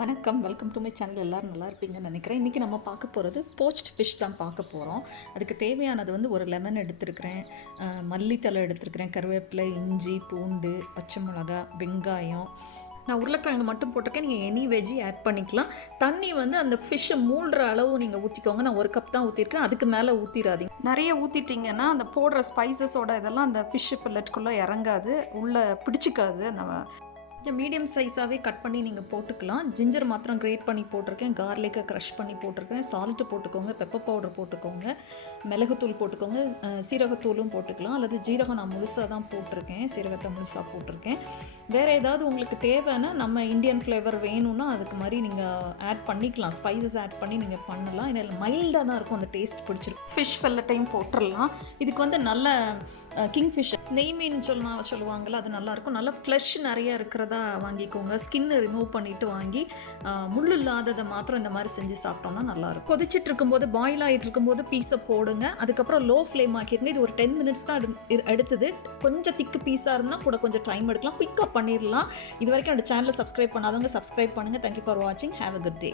வணக்கம், welcome to my channel. எல்லோரும் நல்லா இருப்பீங்கன்னு நினைக்கிறேன். இன்றைக்கி நம்ம பார்க்க போகிறது போச்ட் ஃபிஷ் தான் பார்க்க போகிறோம். அதுக்கு தேவையானது வந்து ஒரு லெமன் எடுத்துருக்கிறேன், மல்லித்தலை எடுத்துருக்கிறேன், கருவேப்பிலை, இஞ்சி, பூண்டு, பச்சை மிளகா, வெங்காயம். நான் உருளைக்கிழங்கு மட்டும் போட்டிருக்கேன். நீங்கள் எனி வெஜ்ஜி ஆட் பண்ணிக்கலாம். தண்ணி வந்து அந்த ஃபிஷ்ஷை மூழ்கிற அளவு நீங்கள் ஊற்றிக்கோங்க. நான் ஒரு கப் தான் ஊற்றிருக்கேன், அதுக்கு மேலே ஊற்றிடாதீங்க. நிறைய ஊற்றிட்டிங்கன்னா அந்த போடுற ஸ்பைசஸோட இதெல்லாம் அந்த ஃபிஷ்ஷு ஃபில்லட்டுக்குள்ளே இறங்காது, உள்ளே பிடிச்சிக்காது. நம்ம மீடியம் சைஸாகவே கட் பண்ணி நீங்கள் போட்டுக்கலாம். ஜிஞ்சர் மாத்திரம் கிரேட் பண்ணி போட்டிருக்கேன், கார்லிக்கை க்ரஷ் பண்ணி போட்டிருக்கேன், சால்ட்டு போட்டுக்கோங்க, பெப்பர் பவுடர் போட்டுக்கோங்க, மிளகுத்தூள் போட்டுக்கோங்க, சீரகத்தூளும் போட்டுக்கலாம். அல்லது ஜீரகம் நான் முழுசாக தான் போட்டிருக்கேன், சீரகத்தை முழுசாக போட்டிருக்கேன். வேறு ஏதாவது உங்களுக்கு தேவைன்னா நம்ம இந்தியன் ஃப்ளேவர் வேணும்னா அதுக்கு மாதிரி நீங்கள் ஆட் பண்ணிக்கலாம், ஸ்பைசஸ் ஆட் பண்ணி நீங்கள் பண்ணலாம். இதில் மைல்டாக தான் இருக்கும், அந்த டேஸ்ட் பிடிச்சிருக்கும். ஃபிஷ் வெல்லட்டையும் போட்டுடலாம். இதுக்கு வந்து நல்ல கிங்ஃபிஷ் நெய் மீன் சொல்லுவாங்கள்ல, அது நல்லாயிருக்கும். நல்லா ஃப்ளஷ் நிறைய இருக்கிறதா வாங்கிக்கோங்க. ஸ்கின்னு ரிமூவ் பண்ணிவிட்டு வாங்கி முள் இல்லாததை மாத்திரம் இந்த மாதிரி செஞ்சு சாப்பிட்டோம்னா நல்லாயிருக்கும். கொதிச்சிட்டு இருக்கும்போது, பாயில் ஆகிட்டு இருக்கும்போது பீஸை போடுங்க. அதுக்கப்புறம் லோ ஃப்ளேம் ஆக்கிடுங்க. இது ஒரு 10 மினிட்ஸ் தான் எடுத்தது. கொஞ்சம் திக்கு பீஸாக இருந்தால் கூட கொஞ்சம் டைம் எடுக்கலாம், குயிக்காக பண்ணிடலாம். இது வரைக்கும் அந்த சேனலை சப்ஸ்கிரைப் பண்ணாதவங்க சப்ஸ்கிரைப் பண்ணுங்கள். தேங்க்யூ ஃபார் வாட்சிங். Have a good day.